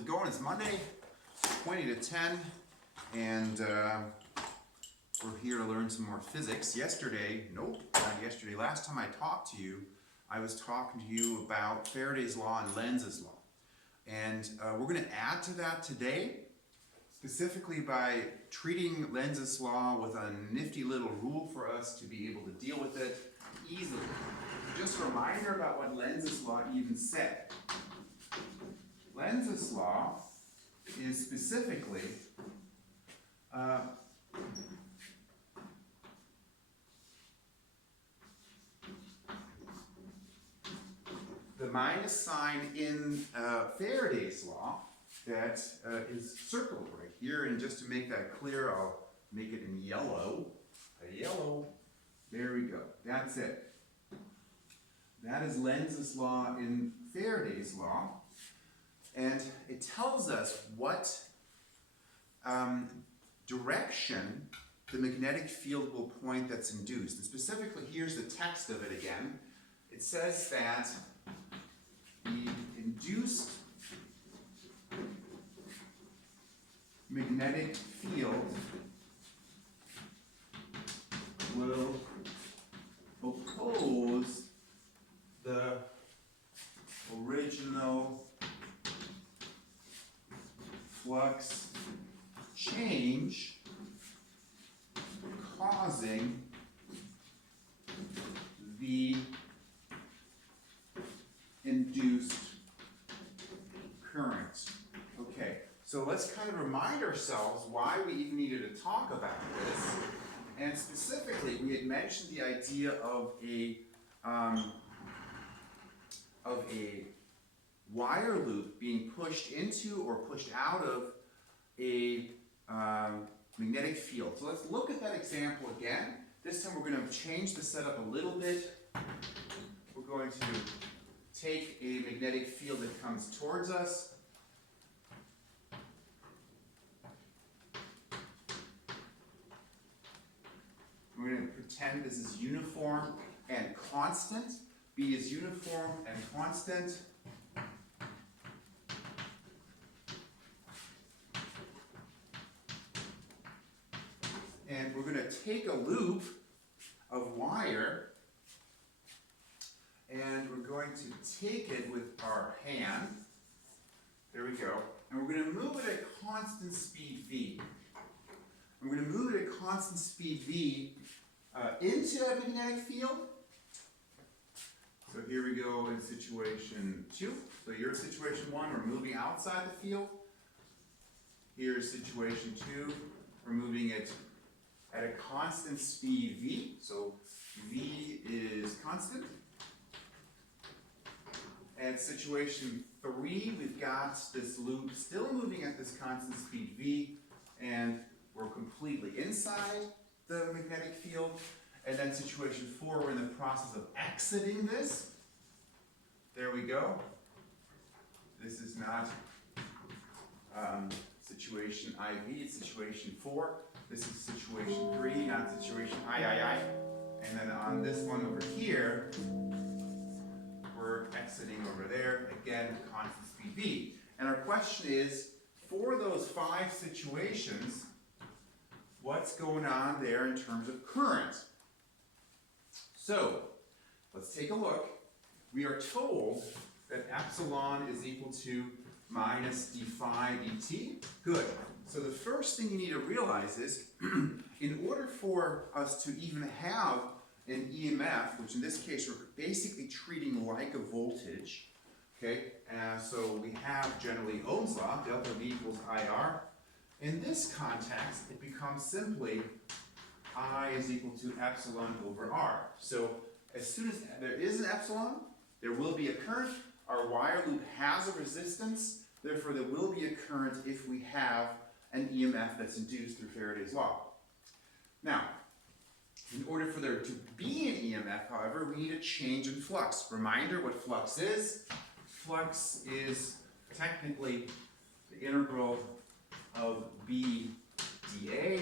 it going? It's Monday, 20 to 10, and we're here to learn some more physics. Yesterday, nope, not yesterday, last time I talked to you, I was talking to you about Faraday's Law and Lenz's Law. And we're going to add to that today, specifically by treating Lenz's Law with a nifty little rule for us to be able to deal with it easily. Just a reminder about what Lenz's Law even said. Lenz's Law is specifically the minus sign in Faraday's Law that is circled right here. And just to make that clear, I'll make it in yellow. There we go. That's it. That is Lenz's Law in Faraday's Law. And it tells us what direction the magnetic field will point that's induced. And specifically, here's the text of it again. It says that the induced magnetic field will oppose the original flux change, causing the induced current. Okay, so let's kind of remind ourselves why we even needed to talk about this. And specifically, we had mentioned the idea of a wire loop being pushed into or pushed out of a magnetic field. So let's look at that example again. This time we're going to change the setup a little bit. We're going to take a magnetic field that comes towards us. We're going to pretend this is uniform and constant. B is uniform and constant. And we're going to take a loop of wire and we're going to take it with our hand. There we go. And we're going to move it at constant speed v. I'm going to move it at constant speed v into that magnetic field. So here we go in situation 2. So here's situation 1, we're moving outside the field. Here's situation 2, we're moving it at a constant speed v. So v is constant. At situation 3, we've got this loop still moving at this constant speed v, and we're completely inside the magnetic field. And then situation 4, we're in the process of exiting this. There we go. This is not situation IV, it's situation 4. This is situation 3, not situation I. And then on this one over here, we're exiting over there, again, constant speed v. And our question is, for those 5 situations, what's going on there in terms of current? So, let's take a look. We are told that epsilon is equal to minus d phi dt. Good. So the first thing you need to realize is, in order for us to even have an EMF, which in this case we're basically treating like a voltage, okay? So we have generally Ohm's law, delta V equals IR. In this context, it becomes simply I is equal to epsilon over R. So as soon as there is an epsilon, there will be a current. Our wire loop has a resistance, therefore there will be a current if we have an EMF that's induced through Faraday's law. Now, in order for there to be an EMF, however, we need a change in flux. Reminder what flux is. Flux is technically the integral of B dA.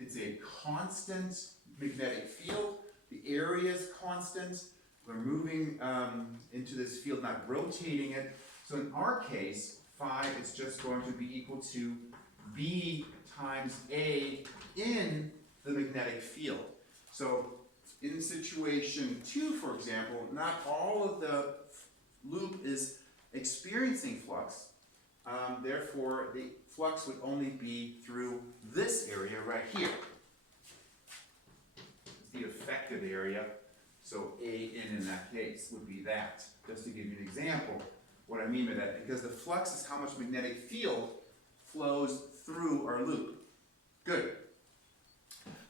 It's a constant magnetic field. The area is constant. We're moving into this field, not rotating it. So in our case, phi is just going to be equal to B times A in the magnetic field. So in situation 2, for example, not all of the loop is experiencing flux. Therefore, the flux would only be through this area right here. The affected area, so A in that case would be that. Just to give you an example, what I mean by that, because the flux is how much magnetic field flows through our loop. Good.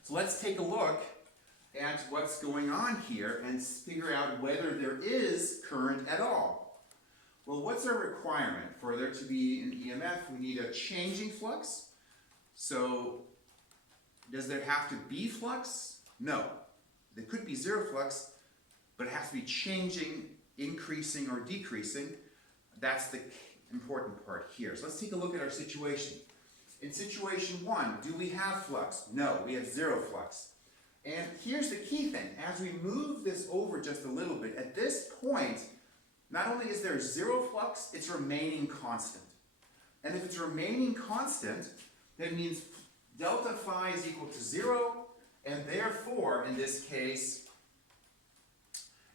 So let's take a look at what's going on here and figure out whether there is current at all. Well, what's our requirement? For there to be an EMF, we need a changing flux. So does there have to be flux? No. There could be zero flux, but it has to be changing, increasing, or decreasing. That's the important part here. So let's take a look at our situation. In situation 1, do we have flux? No, we have zero flux. And here's the key thing. As we move this over just a little bit, at this point, not only is there zero flux, it's remaining constant. And if it's remaining constant, that means delta phi is equal to 0, and therefore, in this case,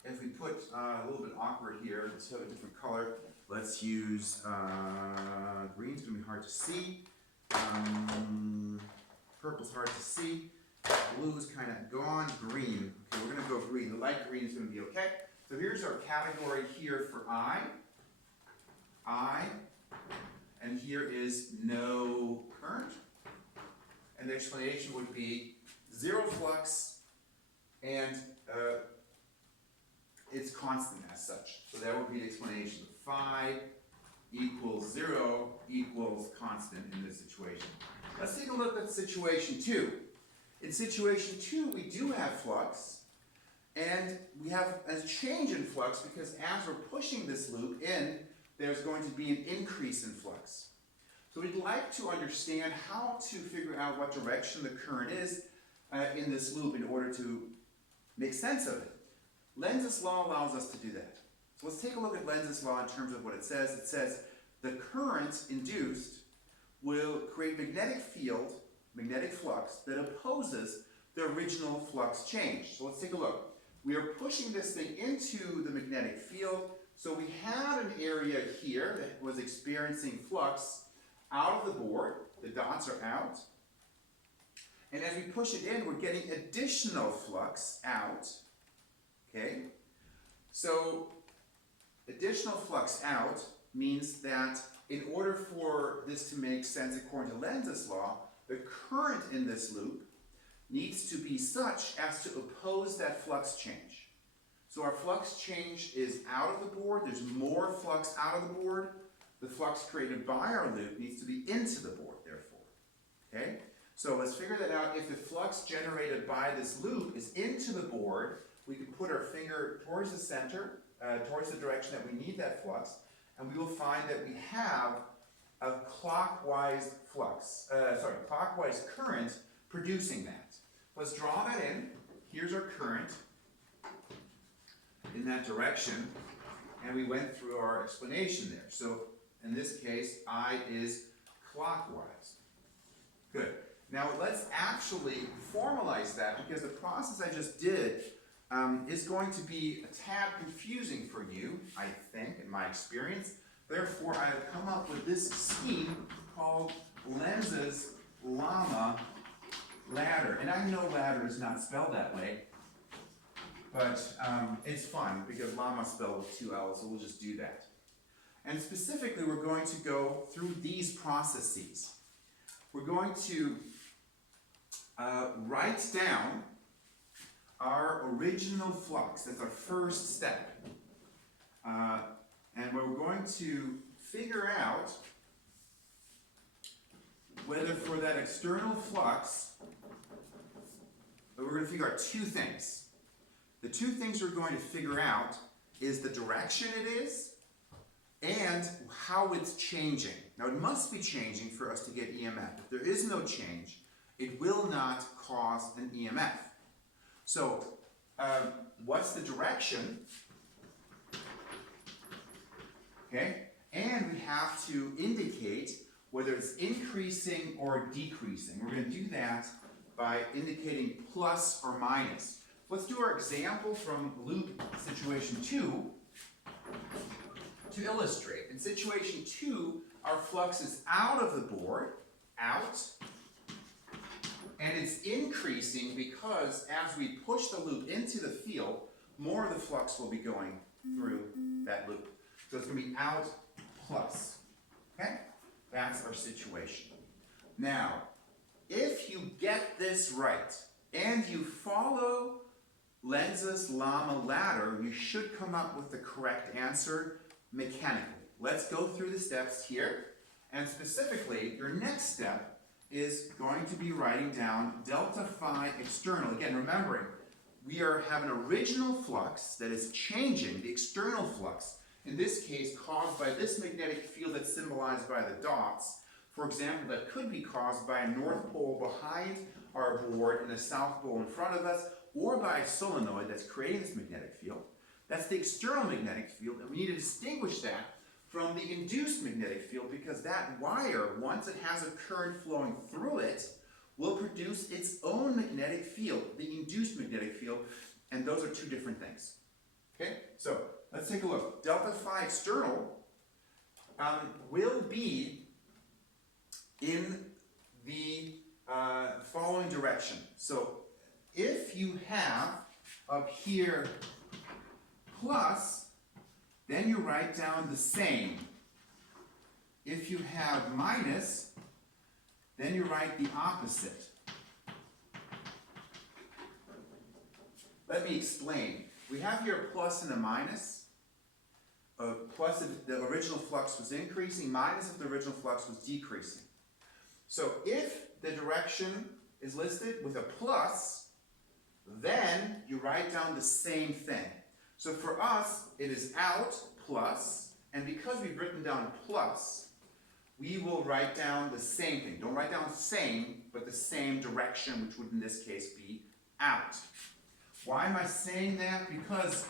if we put a little bit awkward here, let's have a different color. Let's use green's going to be hard to see. Purple's hard to see. Blue's kind of gone. Green. Okay, we're going to go green. The light green is going to be okay. So here's our category here for I, and here is no current. And the explanation would be zero flux, and it's constant as such. So that would be the explanation. Phi equals 0 equals constant in this situation. Let's take a look at situation 2. In situation 2, we do have flux, and we have a change in flux because as we're pushing this loop in, there's going to be an increase in flux. So we'd like to understand how to figure out what direction the current is in this loop in order to make sense of it. Lenz's law allows us to do that. So let's take a look at Lenz's law in terms of what it says. It says the current induced will create magnetic field, magnetic flux, that opposes the original flux change. So let's take a look. We are pushing this thing into the magnetic field. So we had an area here that was experiencing flux out of the board. The dots are out. And as we push it in, we're getting additional flux out. Okay? So additional flux out means that in order for this to make sense according to Lenz's law, the current in this loop needs to be such as to oppose that flux change. So our flux change is out of the board. There's more flux out of the board. The flux created by our loop needs to be into the board, therefore. Okay? So let's figure that out. If the flux generated by this loop is into the board, we can put our finger towards the center, towards the direction that we need that flux, and we will find that we have a clockwise clockwise current producing that. Let's draw that in. Here's our current in that direction, and we went through our explanation there. So in this case, I is clockwise. Good. Now let's actually formalize that, because the process I just did is going to be a tad confusing for you, I think, in my experience. Therefore, I have come up with this scheme called Lenz's Llama Llladder. And I know ladder is not spelled that way, but it's fun because llama is spelled with 2 L's, so we'll just do that. And specifically, we're going to go through these processes. We're going to write down our original flux. That's our first step. And we're going to figure out whether for that external flux, we're going to figure out 2 things. The 2 things we're going to figure out is the direction it is and how it's changing. Now it must be changing for us to get EMF. If there is no change, it will not cause an EMF. So what's the direction? Okay, And we have to indicate whether it's increasing or decreasing. We're going to do that by indicating plus or minus. Let's do our example from loop situation 2 to illustrate. In situation 2, our flux is out of the board, out, and it's increasing because as we push the loop into the field, more of the flux will be going through that loop. So it's going to be out plus. Okay? That's our situation. Now, if you get this right and you follow Lenz's Llama ladder, you should come up with the correct answer mechanically. Let's go through the steps here. And specifically, your next step is going to be writing down delta phi external. Again, remembering, we have an original flux that is changing, the external flux, in this case caused by this magnetic field that's symbolized by the dots. For example, that could be caused by a north pole behind our board and a south pole in front of us, or by a solenoid that's creating this magnetic field. That's the external magnetic field, and we need to distinguish that from the induced magnetic field, because that wire, once it has a current flowing through it, will produce its own magnetic field, the induced magnetic field, and those are two different things. Okay, so let's take a look. Delta phi external will be in the following direction. So if you have up here plus, then you write down the same. If you have minus, then you write the opposite. Let me explain. We have here a plus and a minus. Plus if the original flux was increasing, minus if the original flux was decreasing. So if the direction is listed with a plus, then you write down the same thing. So for us, it is out plus, and because we've written down plus, we will write down the same thing. Don't write down same, but the same direction, which would in this case be out. Why am I saying that? Because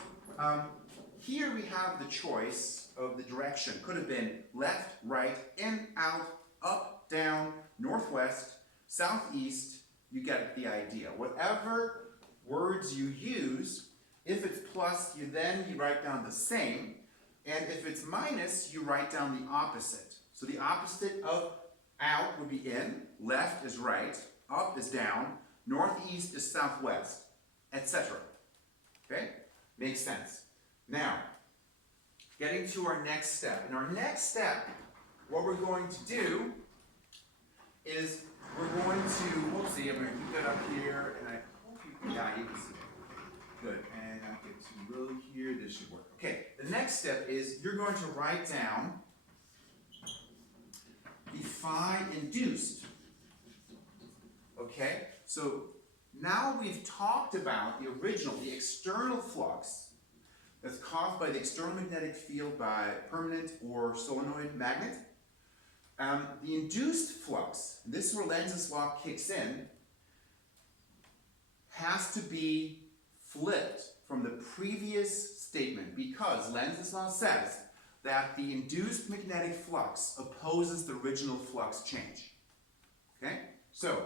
here we have the choice of the direction. Could have been left, right, in, out, up, down, northwest, southeast. You get the idea. Whatever words you use, if it's plus, you write down the same, and if it's minus, you write down the opposite. So the opposite of out would be in, left is right, up is down, northeast is southwest, etc. Okay? Makes sense. Now, getting to our next step. In our next step, what we're going to do is we're going to, whoopsie, I'm going to keep that up here, and yeah, you can see it. Good, and I'll get to low here, this should work. Okay, the next step is you're going to write down the phi induced. Okay, so now we've talked about the original, the external flux that's caused by the external magnetic field by permanent or solenoid magnet. The induced flux, this is where Lenz's law kicks in, has to be flipped from the previous statement because Lenz's law says that the induced magnetic flux opposes the original flux change. Okay? So,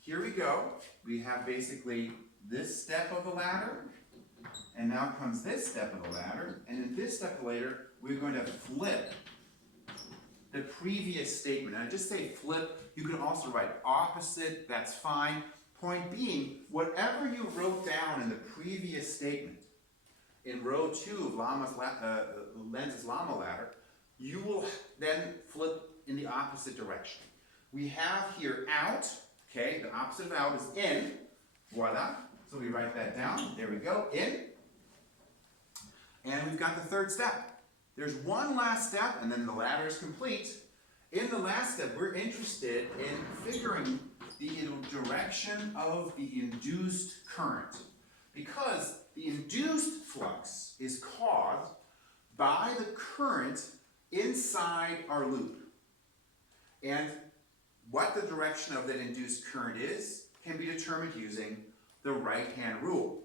here we go. We have basically this step of the ladder, and now comes this step of the ladder, and in this step later, we're going to flip the previous statement. And I just say flip, you can also write opposite, that's fine. Point being, whatever you wrote down in the previous statement, in row 2 of Lenz's Llama ladder, you will then flip in the opposite direction. We have here out, okay, the opposite of out is in, voila. So we write that down, there we go, in. And we've got the third step. There's one last step, and then the ladder is complete. In the last step, we're interested in figuring the direction of the induced current, because the induced flux is caused by the current inside our loop. And what the direction of that induced current is can be determined using the right-hand rule.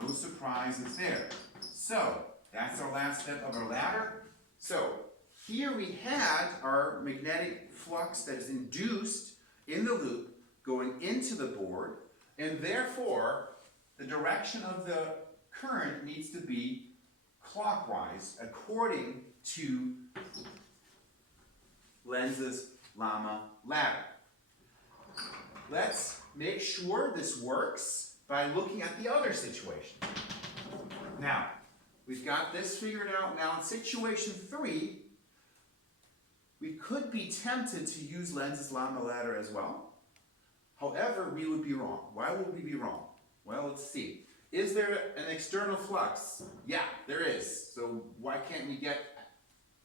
No surprises there. So, that's our last step of our ladder. So here we had our magnetic flux that is induced in the loop going into the board, and therefore the direction of the current needs to be clockwise according to Lenz's Llama ladder. Let's make sure this works by looking at the other situation. Now, we've got this figured out. Now in situation 3, we could be tempted to use Lenz's Llama ladder as well. However, we would be wrong. Why would we be wrong? Well, let's see. Is there an external flux? Yeah, there is. So why can't we get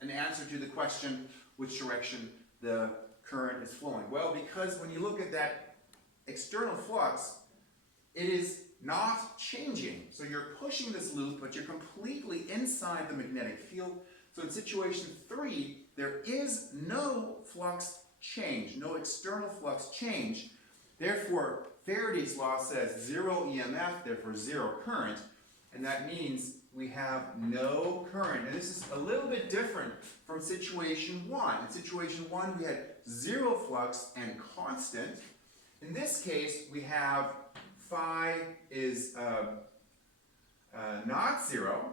an answer to the question which direction the current is flowing? Well, because when you look at that external flux, it is not changing. So you're pushing this loop, but you're completely inside the magnetic field. So in situation 3, there is no flux change, no external flux change. Therefore, Faraday's law says 0 EMF, therefore 0 current, and that means we have no current. And this is a little bit different from situation 1. In situation 1, we had 0 flux and constant. In this case, we have phi is not 0,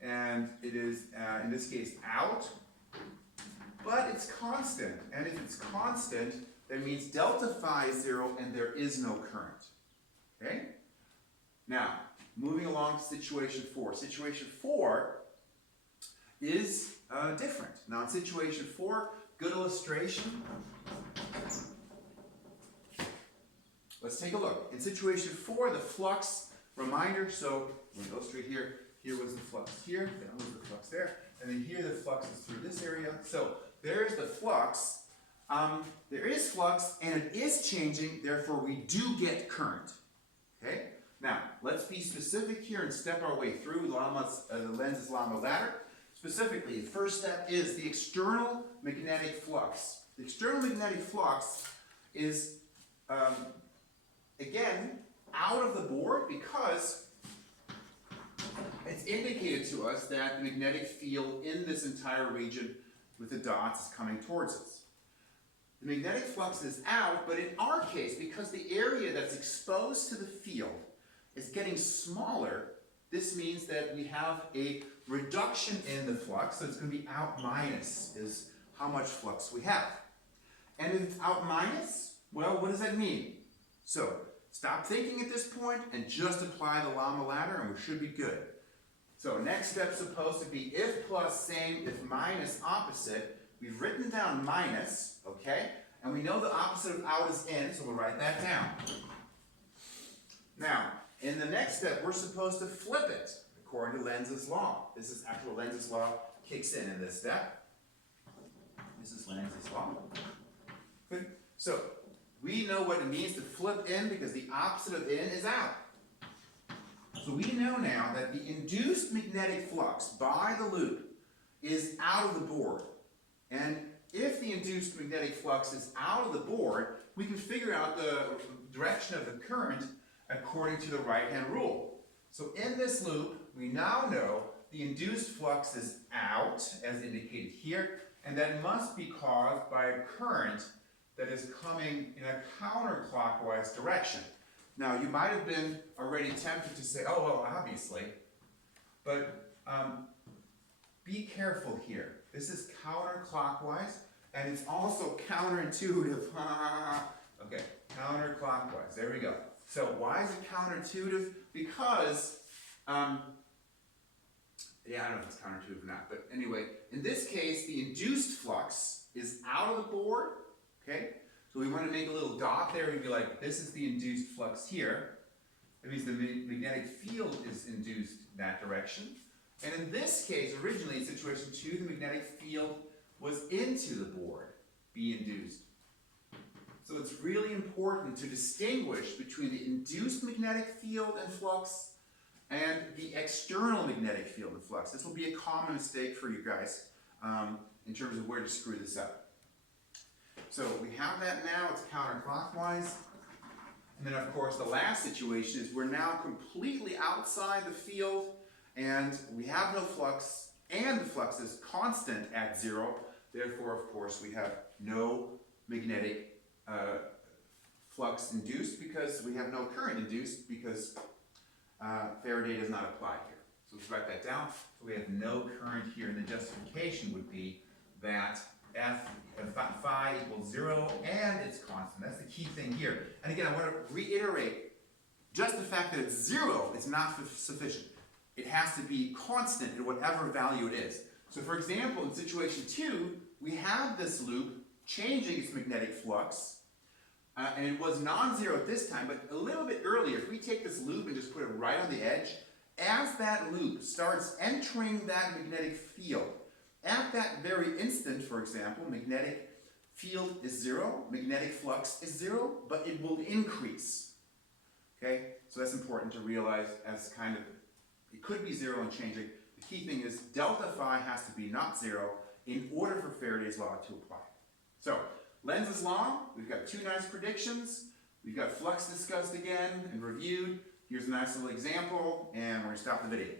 and it is, in this case, out, but it's constant. And if it's constant, that means delta phi is 0 and there is no current. Okay? Now, moving along to situation 4. Situation 4 is different. Now in situation 4, good illustration. Let's take a look. In situation 4, the flux, reminder, so we'll illustrate here. Here was the flux here, that was the flux there, and then here the flux is through this area. So there's the flux. There is flux and it is changing, therefore we do get current. Okay? Now, let's be specific here and step our way through the Lenz's Llama ladder. Specifically, the first step is the external magnetic flux. The external magnetic flux is, again, out of the board because it's indicated to us that the magnetic field in this entire region with the dots is coming towards us. The magnetic flux is out, but in our case, because the area that's exposed to the field is getting smaller, this means that we have a reduction in the flux, so it's going to be out minus is how much flux we have. And if it's out minus, well, what does that mean? So, stop thinking at this point and just apply the Llama ladder and we should be good. So, next step's supposed to be if plus same, if minus opposite. We've written down minus, okay? And we know the opposite of out is in, so we'll write that down. Now, in the next step, we're supposed to flip it according to Lenz's law. This is actual Lenz's law kicks in this step. This is Lenz's law. Good. So, we know what it means to flip in because the opposite of in is out. So we know now that the induced magnetic flux by the loop is out of the board. And if the induced magnetic flux is out of the board, we can figure out the direction of the current according to the right-hand rule. So in this loop, we now know the induced flux is out, as indicated here, and that must be caused by a current that is coming in a counterclockwise direction. Now, you might have been already tempted to say, oh, well, obviously, but be careful here. This is counterclockwise, and it's also counterintuitive. Okay, counterclockwise. There we go. So why is it counterintuitive? Because, yeah, I don't know if it's counterintuitive or not, but anyway, in this case, the induced flux is out of the board, okay? So we want to make a little dot there and be like, this is the induced flux here. That means the magnetic field is induced in that direction. And in this case, originally in situation 2, the magnetic field was into the board, be induced. So it's really important to distinguish between the induced magnetic field and flux and the external magnetic field and flux. This will be a common mistake for you guys in terms of where to screw this up. So we have that now, it's counterclockwise. And then of course the last situation is we're now completely outside the field and we have no flux and the flux is constant at 0. Therefore, of course, we have no magnetic flux induced because we have no current induced because Faraday does not apply here. So let's write that down. So we have no current here, and the justification would be that phi equals 0 and it's constant. That's the key thing here. And again, I want to reiterate, just the fact that it's 0 is not sufficient. It has to be constant at whatever value it is. So for example, in situation 2, we have this loop changing its magnetic flux, and it was non-zero at this time, but a little bit earlier, if we take this loop and just put it right on the edge, as that loop starts entering that magnetic field, at that very instant, for example, magnetic field is 0, magnetic flux is 0, but it will increase. Okay? So that's important to realize as kind of, it could be 0 and changing. The key thing is delta phi has to be not 0 in order for Faraday's law to apply. So, Lenz's law, we've got 2 nice predictions. We've got flux discussed again and reviewed. Here's a nice little example, and we're going to stop the video.